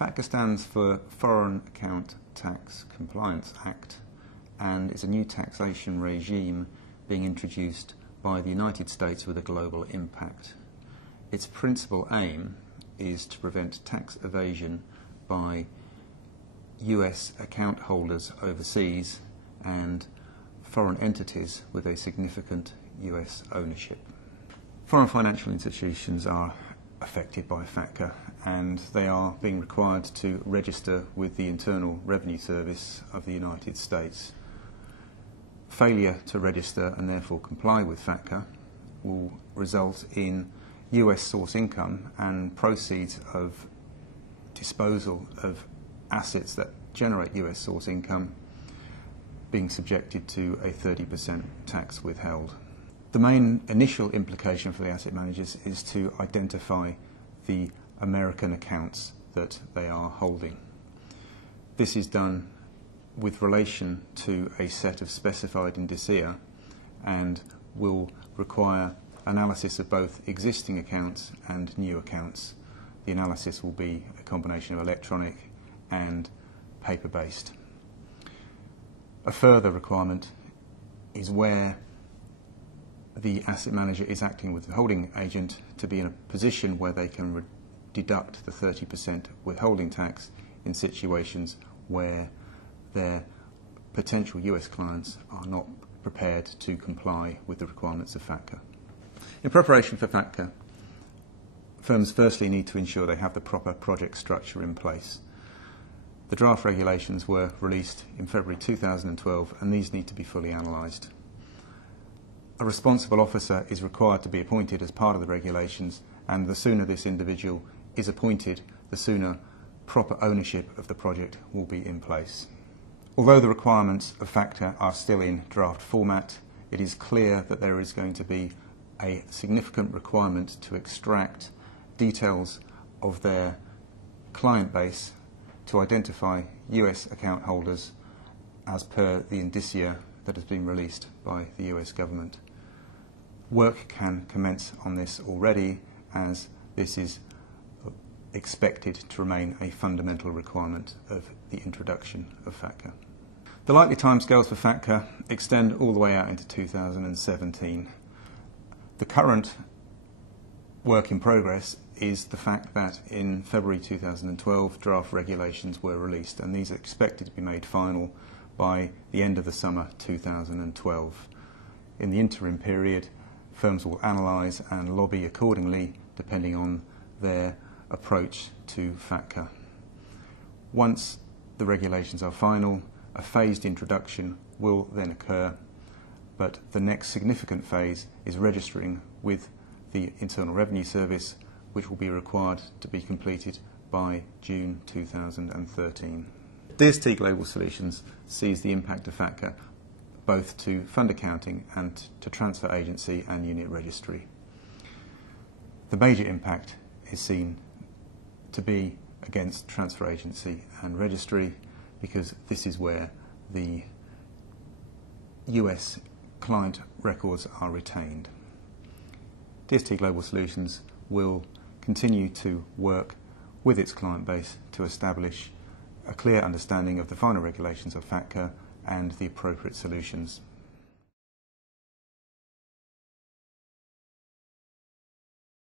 FATCA stands for Foreign Account Tax Compliance Act and is a new taxation regime being introduced by the United States with a global impact. Its principal aim is to prevent tax evasion by US account holders overseas and foreign entities with a significant US ownership. Foreign financial institutions are affected by FATCA and they are being required to register with the Internal Revenue Service of the United States. Failure to register and therefore comply with FATCA will result in US source income and proceeds of disposal of assets that generate US source income being subjected to a 30% tax withheld. The main initial implication for the asset managers is to identify the American accounts that they are holding. This is done with relation to a set of specified indicia and will require analysis of both existing accounts and new accounts. The analysis will be a combination of electronic and paper-based. A further requirement is where the asset manager is acting with the holding agent to be in a position where they can deduct the 30% withholding tax in situations where their potential US clients are not prepared to comply with the requirements of FATCA. In preparation for FATCA, firms firstly need to ensure they have the proper project structure in place. The draft regulations were released in February 2012 and these need to be fully analysed. A responsible officer is required to be appointed as part of the regulations, and the sooner this individual is appointed, the sooner proper ownership of the project will be in place. Although the requirements of FATCA are still in draft format, it is clear that there is going to be a significant requirement to extract details of their client base to identify US account holders as per the indicia that has been released by the US government. Work can commence on this already, as this is expected to remain a fundamental requirement of the introduction of FATCA. The likely timescales for FATCA extend all the way out into 2017. The current work in progress is the fact that in February 2012 draft regulations were released, and these are expected to be made final by the end of the summer 2012. In the interim period, firms will analyse and lobby accordingly depending on their approach to FATCA. Once the regulations are final, a phased introduction will then occur, but the next significant phase is registering with the Internal Revenue Service, which will be required to be completed by June 2013. DST Global Solutions sees the impact of FATCA both to fund accounting and to transfer agency and unit registry. The major impact is seen to be against transfer agency and registry, because this is where the US client records are retained. DST Global Solutions will continue to work with its client base to establish a clear understanding of the final regulations of FATCA and the appropriate solutions.